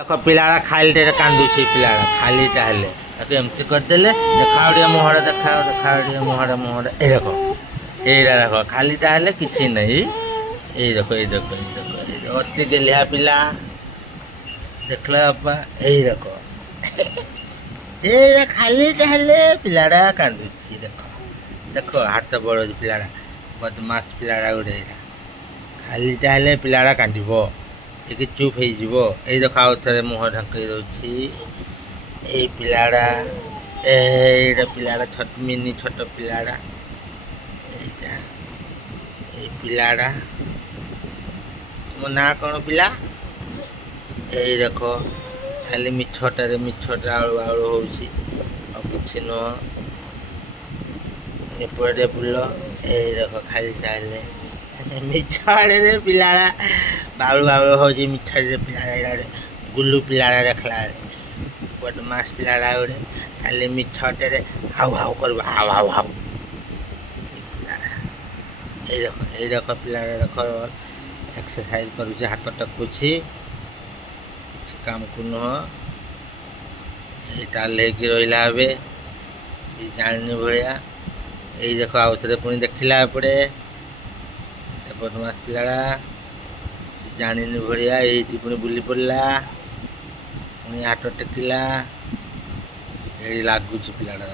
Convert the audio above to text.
ଦେଖ ପିଲାଟା ଖାଲିଟାରେ କାନ୍ଦୁଛି ପିଲାଟା ଖାଲିଟା ହେଲେ ତାକୁ ଏମିତି କରିଦେଲେ ଦେଖାଅ ଟିକେ ମୁହଁଟା ଦେଖାଅ ଟିକେ ମୁହଁଟା ଏଇ ଦେଖ ଏଇଟା ଦେଖ ଖାଲିଟା ହେଲେ କିଛି ନାହିଁ। ଏଇ ଦେଖ ଅତି ଗେହ୍ଲା ପିଲା ଦେଖିଲ ବାପା ଏଇ ଦେଖ ଏଇଟା ଖାଲିଟା ହେଲେ ପିଲାଟା କାନ୍ଦୁଛି ଦେଖ ଦେଖ ହାତ ବଢ଼ଉଛି ପିଲାଟା ବଦମାସ ପିଲାଟା ଗୋଟେ ଏଇଟା ଖାଲିଟା ହେଲେ ପିଲାଟା କାନ୍ଦିବ ଟିକେ ଚୁପ୍ ହେଇଯିବ। ଏଇ ଦେଖ ଆଉ ଥରେ ମୁହଁ ଢାଙ୍କେଇ ଦେଉଛି ଏଇ ପିଲାଟା ଏଇଟା ପିଲାଟା ମିନି ଛୋଟ ପିଲାଟା ଏଇଟା ଏଇ ପିଲାଟା ତୁମ ନାଁ କ'ଣ ପିଲା? ଏଇ ଦେଖ ଖାଲି ମିଛଟାରେ ଆଳୁ ହେଉଛି ଆଉ କିଛି ନୁହଁ। ଏପଟେ ବୁଲ ଏଇ ଦେଖ ଖାଲି ଚାହିଁଲେ ମିଛ ଆଡ଼ରେ ପିଲାଟା ବାଉଳୁ ହେଉଛି ମିଛରେ ପିଲାଟା ଗୁଲୁ ପିଲାଟା ଦେଖିଲା ବଦମାସ ପିଲାଟା ଗୋଟେ ଖାଲି ମିଛଟାରେ ହାଉ କରିବ ହାଉ ଏଇ ଦେଖ ପିଲାଟା ଦେଖ ଏକ୍ସରସାଇଜ କରୁଛି ହାତ ଟେକୁଛି କିଛି କାମକୁ ନୁହଁ। ଏଇଟା ଲେଗି ରହିଲା ଏବେ ଜାଣିନି ଭଳିଆ। ଏଇ ଦେଖ ଆଉ ଥରେ ପୁଣି ଦେଖିଲା ଏପଟେ ବଦମାସ ପିଲାଟା ଜାଣିନି ଭଳିଆ ଏଇଠି ପୁଣି ବୁଲି ପଡ଼ିଲା ପୁଣି ହାତ ଟେକିଲା ଏଇ ଲାଗୁଛି ପିଲାଟା।